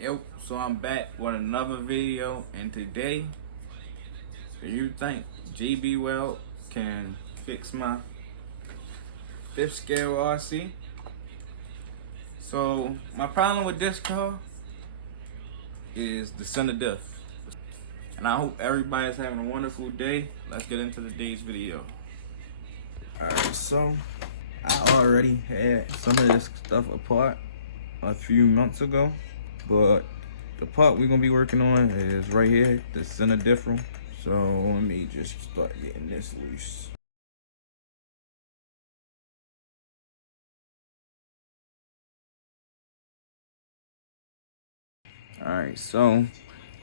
Yep, so I'm back with another video, and today, do you think GB Weld can fix my 5th scale RC? So my problem with this car is the center diff. And I hope everybody's having a wonderful day. Let's get into today's video. Alright, so I already had some of this stuff apart a few months ago, but the part we're gonna be working on is right here, the center differential. So let me just start getting this loose. Alright, so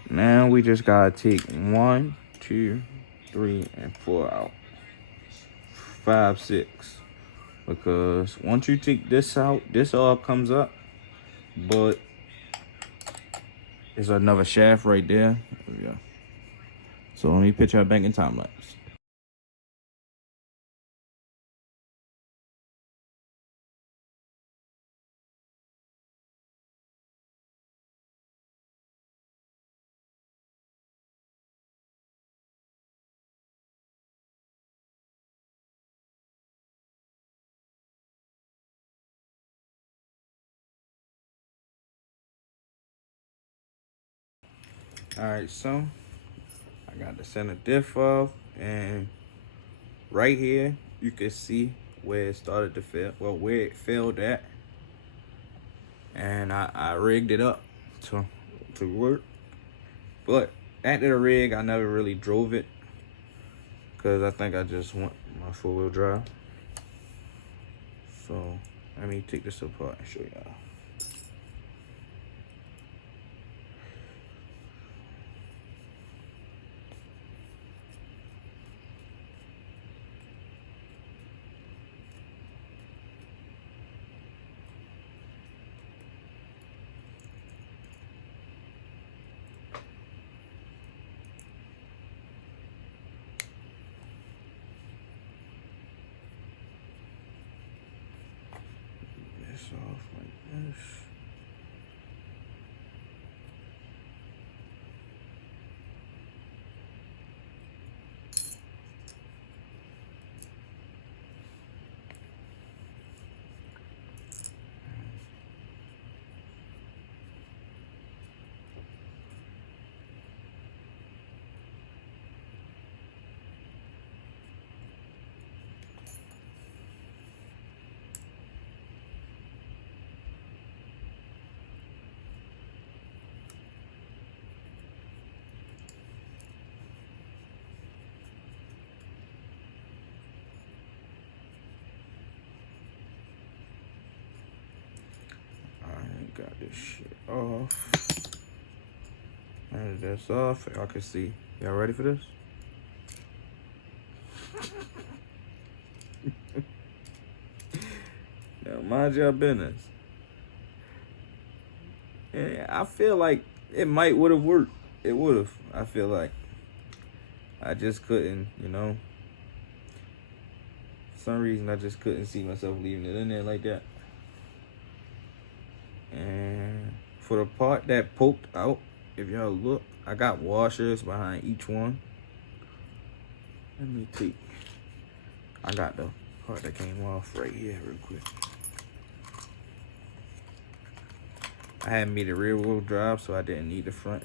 now we just gotta take 1, 2, 3, and 4 out. 5, 6. Because once you take this out, this all comes up, but there's another shaft right there. There we go. So let me pitch her back in time lapse. Alright, so I got the center diff off, and right here you can see where it started to fail, well, where it failed at. And I rigged it up to work. But after the rig, I never really drove it because I think I just want my 4-wheel drive. So let me take this apart and show y'all. This off like this. Got this shit off. And that's off. Y'all can see. Y'all ready for this? Now, mind your business. And I feel like it might would have worked. It would have. I feel like I just couldn't, for some reason I just couldn't see myself leaving it in there like that. And for the part that poked out, if y'all look, I got washers behind each one. Let me take, I got the part that came off right here real quick. I had me the rear wheel drive, so I didn't need the front,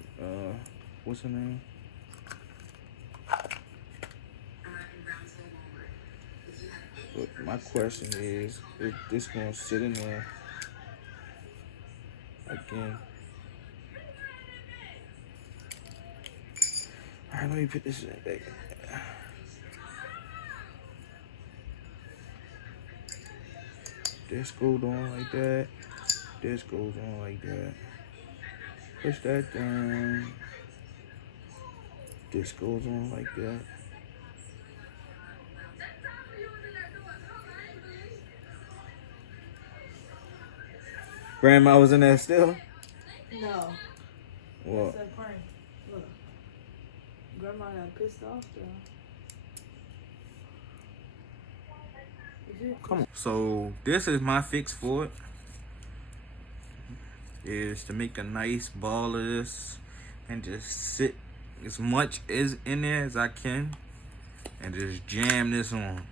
what's her name? But my question is this gonna sit in there again? All right, let me put this in there. This goes on like that. This goes on like that. Push that down. This goes on like that. Grandma was in there still? No. What? It's a prank. Look. Grandma got pissed off though. Come on. So this is my fix for it. is to make a nice ball of this and just sit as much as in there as I can and just jam this on.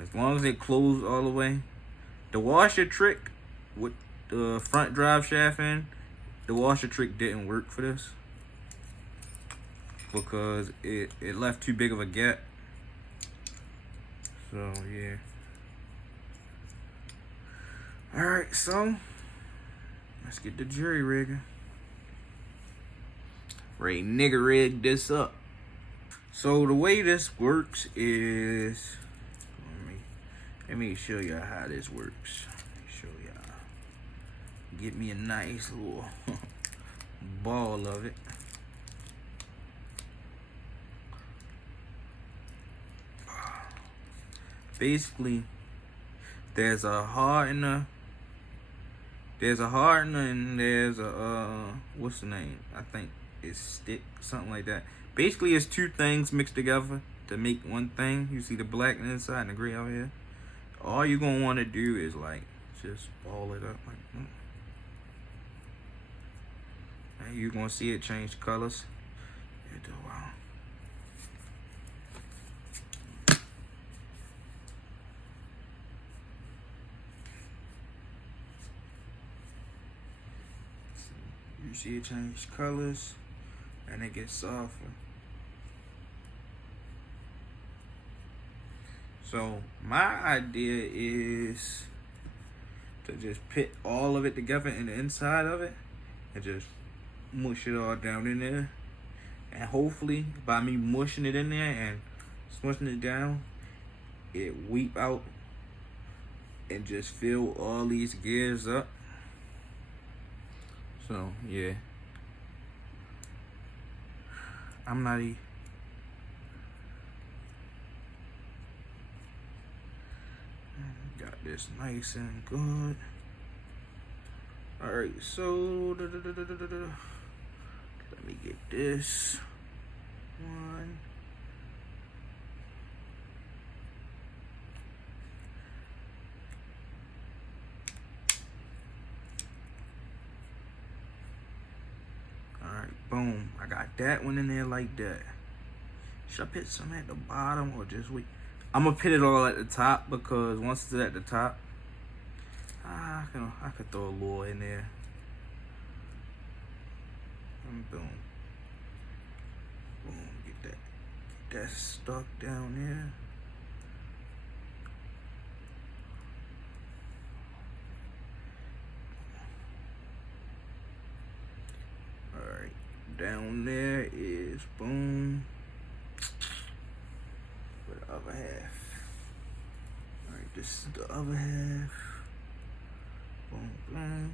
As long as it closes all the way. The washer trick with the front drive shaft in, the washer trick didn't work for this because it left too big of a gap. So yeah. Alright, so let's get the jury rigging. Ready nigga rig this up. So the way this works is, let me show y'all how this works. Let me show y'all. Get me a nice little ball of it. Basically, there's a hardener. There's a hardener and there's a what's the name? I think it's stick, something like that. Basically, it's two things mixed together to make one thing. You see the black on the inside and the gray out here. All you're gonna want to do is like just ball it up like that. And you're gonna see it change colors. After a while. You see it change colors and it gets softer. So my idea is to just put all of it together in the inside of it and just mush it all down in there. And hopefully by me mushing it in there and smushing it down, it weep out and just fill all these gears up. So yeah, I'm not got this nice and good. All right, so let me get this one. Boom, I got that one in there like that. Should I put some at the bottom or just wait? I'm gonna put it all at the top because once it's at the top, I could throw a little in there. And boom. Boom, get that stuck down there. Down there is boom for the other half. All right, this is the other half. Boom, boom.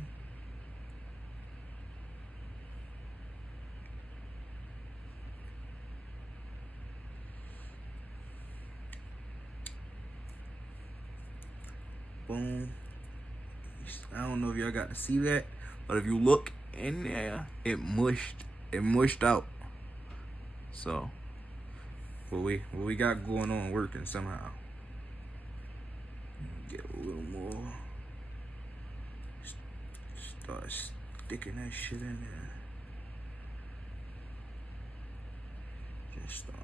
Boom. I don't know if y'all got to see that, but if you look in there, it mushed out. So what we got going on working somehow. Get a little more. Start sticking that shit in there. Just start.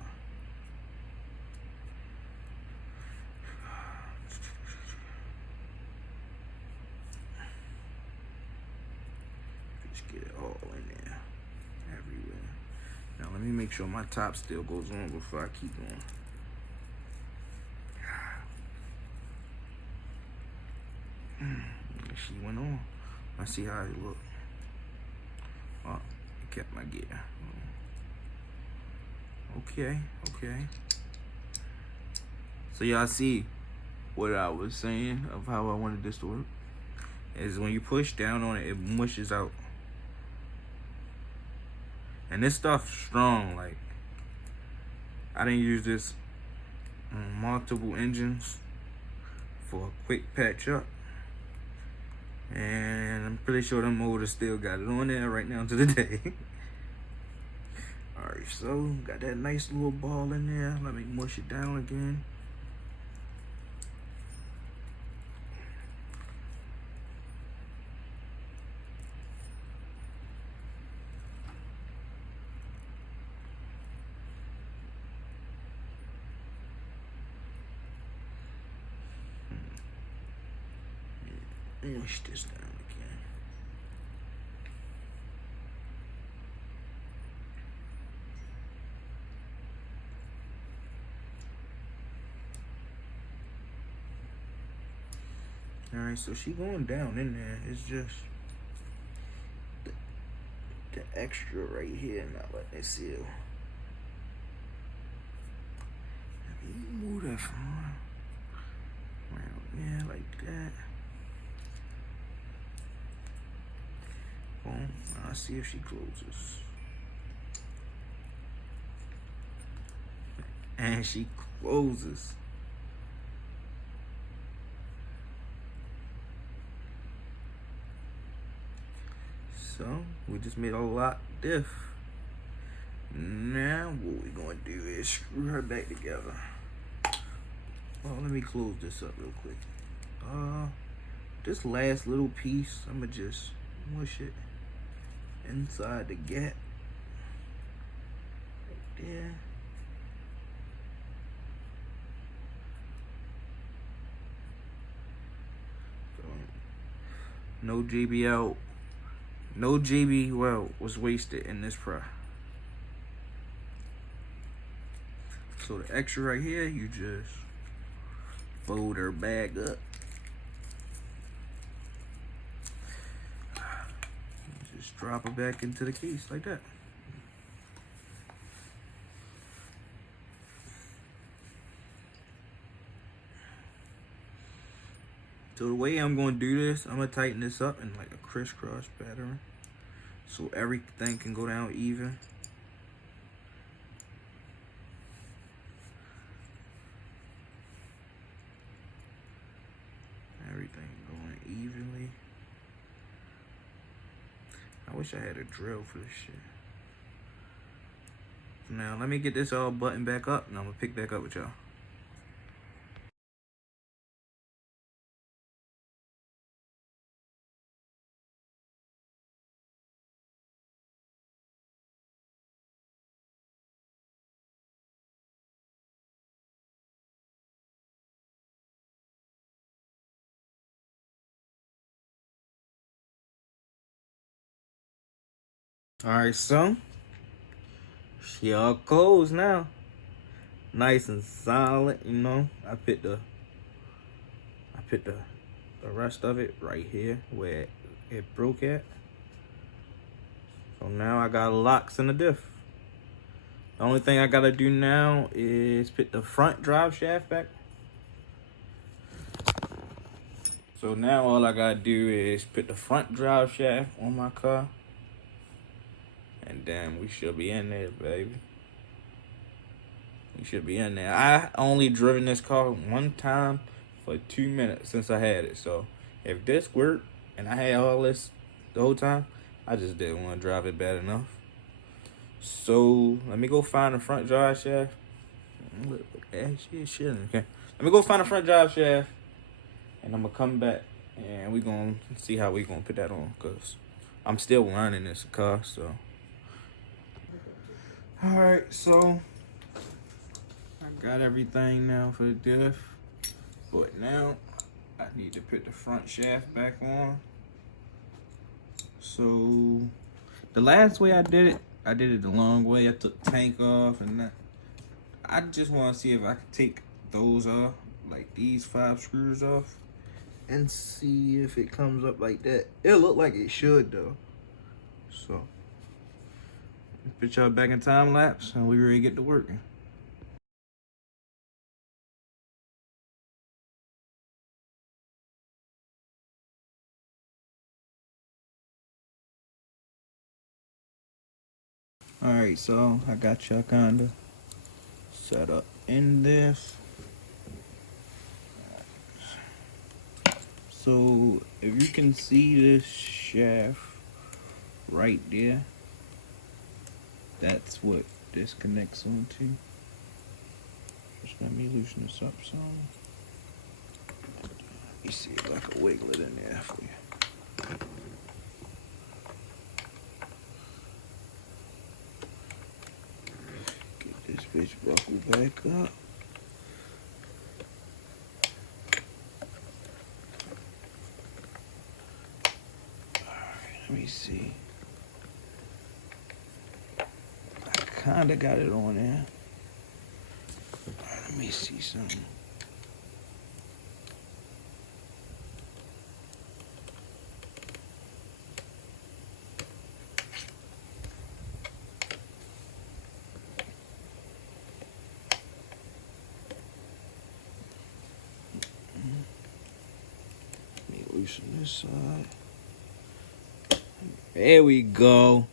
Just get it all in there. Everywhere. Now let me make sure my top still goes on before I keep going. She went on. Let's see how it look. Oh, it kept my gear. Okay. So y'all see what I was saying of how I wanted this to work? Is when you push down on it, it mushes out. And this stuff's strong. Like, I didn't use this on multiple engines for a quick patch up. And I'm pretty sure them motors still got it on there right now to the day. Alright, so got that nice little ball in there. Let me mush it down again. Push this down again. Alright, so she going down in there. It's just the extra right here not letting it seal. Let me move that from around there like that. Boom. I'll see if she closes. And she closes. So we just made a lock diff. Now what we're gonna do is screw her back together. Well, let me close this up real quick. This last little piece, I'ma just mush it inside the gap. Right there. No JBL, no JB weld was wasted in this pry. So the extra right here, you just fold her bag up. Just drop her back into the case like that. So the way I'm gonna do this, I'm gonna tighten this up in like a crisscross pattern so everything can go down even. Everything going evenly. I wish I had a drill for this shit. Now let me get this all buttoned back up and I'm gonna pick back up with y'all. Alright, so she all closed now. Nice and solid, you know. I put the rest of it right here where it broke at. So now I got locks in the diff. The only thing I gotta do now is put the front drive shaft back. So now all I gotta do is put the front drive shaft on my car. And then we should be in there, baby. We should be in there. I only driven this car one time for 2 minutes since I had it. So if this worked and I had all this the whole time, I just didn't want to drive it bad enough. So let me go find the front drive shaft. Shit. Okay. Let me go find the front drive shaft and I'm gonna come back and we gonna see how we gonna put that on, cause I'm still learning this car. So all right, so I got everything now for the diff, but now I need to put the front shaft back on. So the last way I did it the long way. I took the tank off and that. I just want to see if I could take those off, like these 5 screws off, and see if it comes up like that. It look like it should though. So put y'all back in time lapse and we ready to get to working. Alright, so I got y'all kinda set up in this. So if you can see this shaft right there, that's what this connects onto. Just let me loosen this up some. Let me see if I can wiggle it in there for you. Get this bitch buckled back up. kinda got it on there. Alright, let me see something. Let me loosen this side. There we go.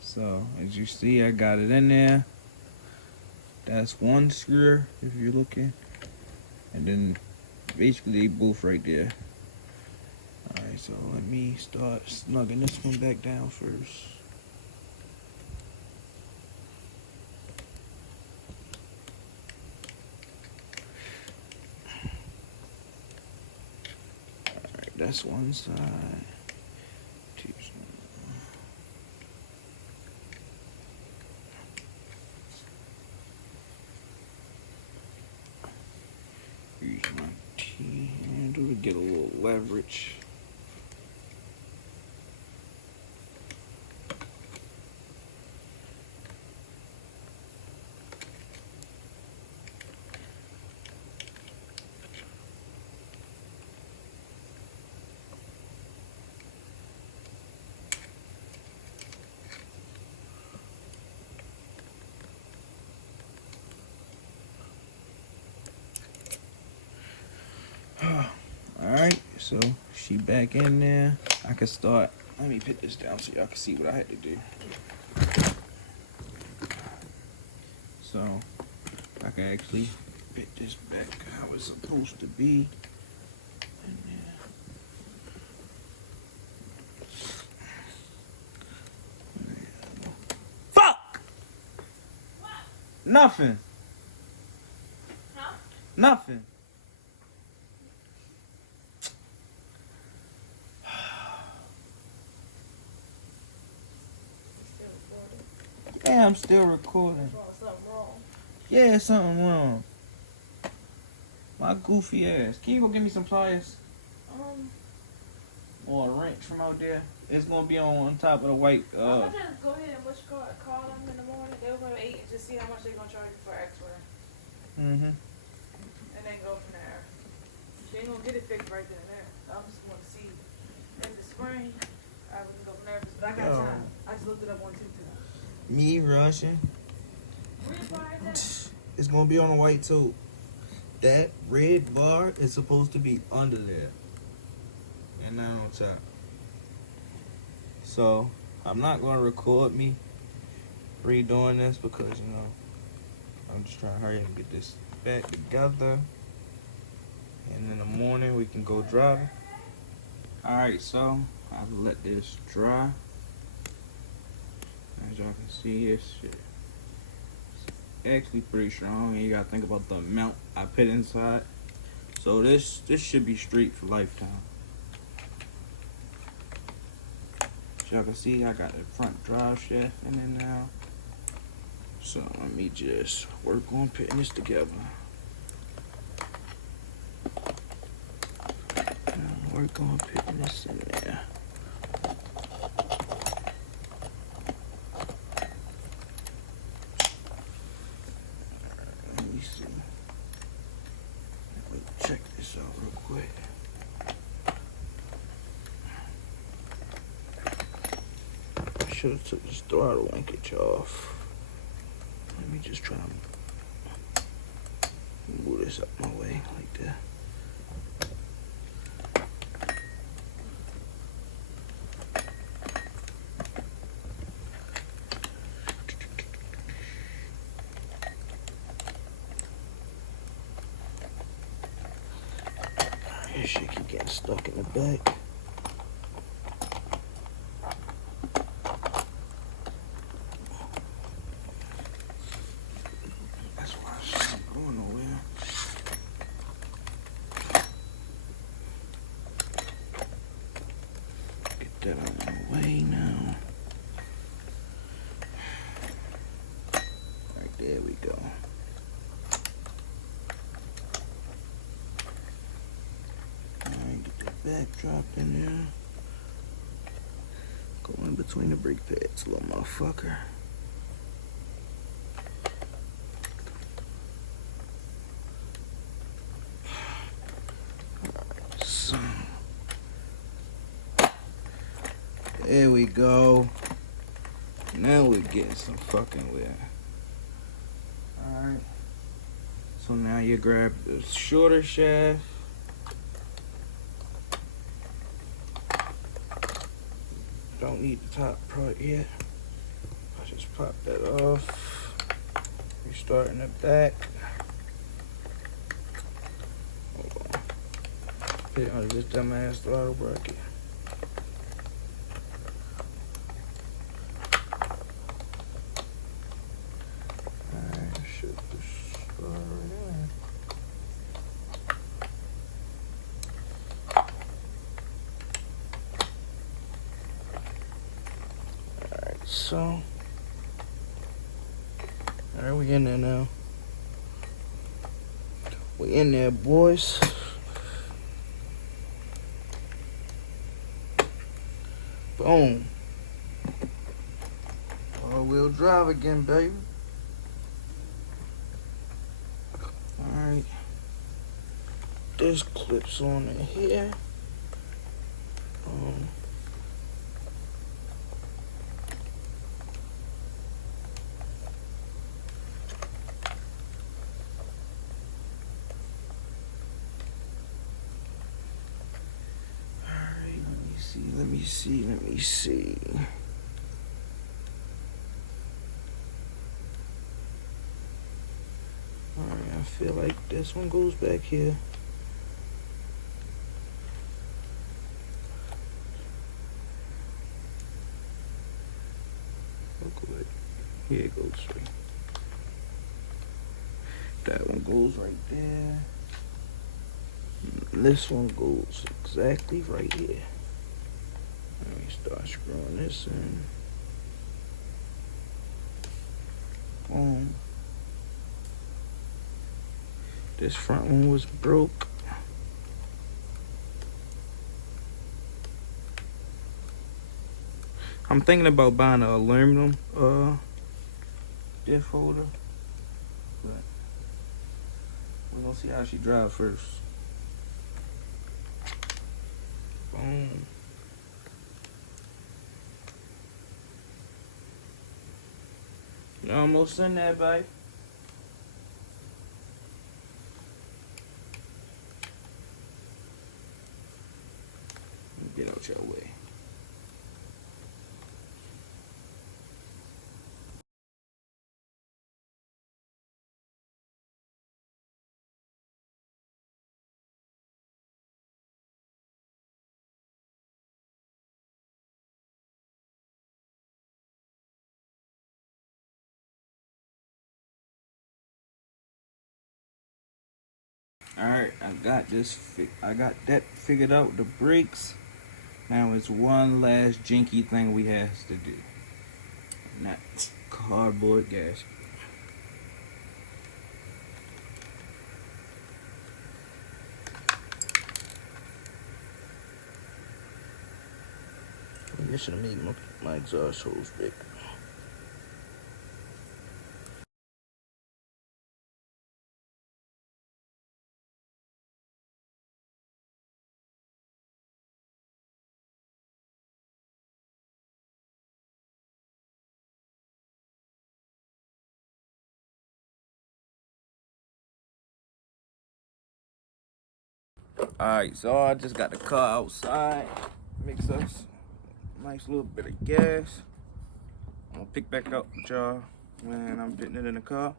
So, as you see, I got it in there. That's one screw, if you're looking. And then, basically, they both right there. Alright, so let me start snugging this one back down first. Alright, that's one side. Use my T-handle to get a little leverage. Alright, so she back in there. I can start. Let me put this down so y'all can see what I had to do. So I can actually put this back how it's supposed to be. Fuck! What? Nothing. Huh? Nothing. Yeah, I'm still recording. Something wrong. Yeah, something wrong. My goofy ass. Can you go get me some pliers? Or a wrench from out there? It's gonna be on top of the white. I'm gonna just go ahead and call them in the morning. They'll go to 8 and just see how much they're gonna charge you for X-ray. Mm-hmm. And then go from there. She ain't gonna get it fixed right then and there. I'm just gonna see in the spring. I would go from there, but I got time. I just looked it up on TikTok. Me rushing. Where you find that? It's gonna be on the white too. That red bar is supposed to be under there and not on top. So I'm not gonna record me redoing this because I'm just trying to hurry and get this back together, and in the morning we can go driving. Alright, so I'll let this dry. As y'all can see, this shit is actually pretty strong, and you gotta think about the amount I put inside. So this should be straight for lifetime. As y'all can see, I got the front drive shaft in there now. So let me just work on putting this together. Work on putting this in there. Let me see. Let me check this out real quick. I should have took this throttle linkage off. Let me just try to move this up my way like that. This shit keep getting stuck in the back. That's why it's not going nowhere. Get that out of my way now. Right there we go. Backdrop in there. Go in between the brake pads, little motherfucker. we go. Now we're getting some fucking weird. Alright. So now you grab the shorter shaft. Don't need the top part yet. I just pop that off. We start in the back. Hold on. Put it under this dumbass throttle bracket. Alright, shoot this right in. So, alright, we in there now. We in there, boys. Boom. All-wheel drive again, baby. Alright. This clips on in here. Let me see. Alright, I feel like this one goes back here. Look what, here it goes right. That one goes right there. This one goes exactly right here. Let me start screwing this in. Boom. This front one was broke. I'm thinking about buying an aluminum diff holder, but we're gonna see how she drives first. Boom. You're almost in there, babe. Get out your way. Alright, I got that figured out, the brakes. Now it's one last jinky thing we has to do. And that's cardboard gasket. I should have made my exhaust hose big. Alright, so I just got the car outside. Mix us a nice little bit of gas. I'm gonna pick back up with y'all when I'm putting it in the car.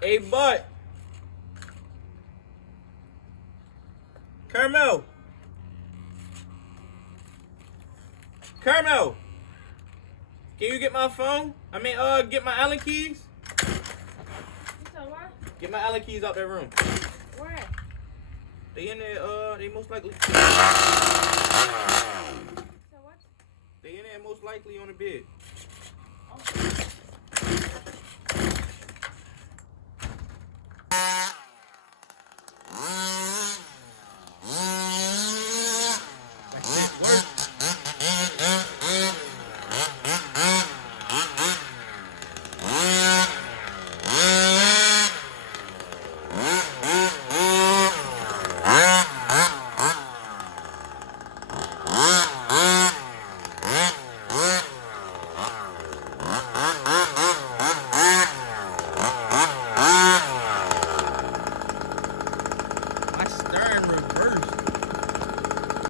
Hey, Bud. Carmel. Carmel. Can you get my phone? I mean, get my Allen keys. You said what? Get my Allen keys out that room. Where? They in there, they most likely.